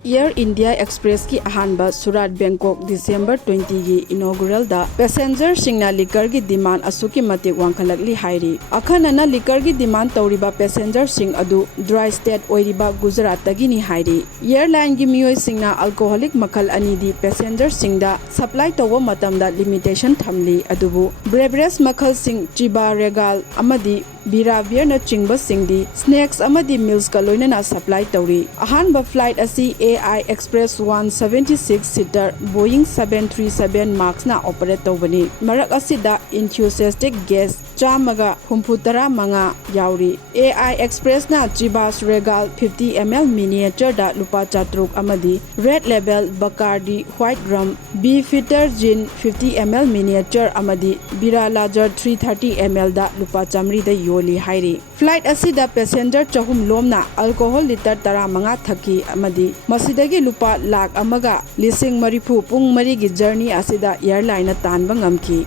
Air India Express ki Ahanba Surat-Bangkok December 20 gi inaugural da passenger singna liquor gi demand asuki matik wangkhalakli hairi. Akhanana liquor gi demand tawriba passenger sing adu dry state oiriba Gujarat tagi ni hairi. Airline gi miyoi singna alcoholic makhal ani di passenger singda supply tawa matamda limitation thamli adubu beverage makhal sing chiba regal amadi Bira beer na chingba singdi snacks amadi meals ka loinana supply tawri. Ahanba flight asi AI Express 176 seater Boeing 737 Max na operate tawbani. Marak asida enthusiastic guests chamaga humputara manga yauri. AI Express na Chivas Regal 50 ml miniature da lupa chatruk amadi red label Bacardi white rum Beefeater gin 50 ml miniature amadi Bira larger 330 ml da lupa chamri da yoli hairi. Flight asida passenger chahum lomna alcohol liter tara manga thaki amadi masidagi lupa lakh amaga lising marifu pung mari gi journey asida airline na tanba ngamki.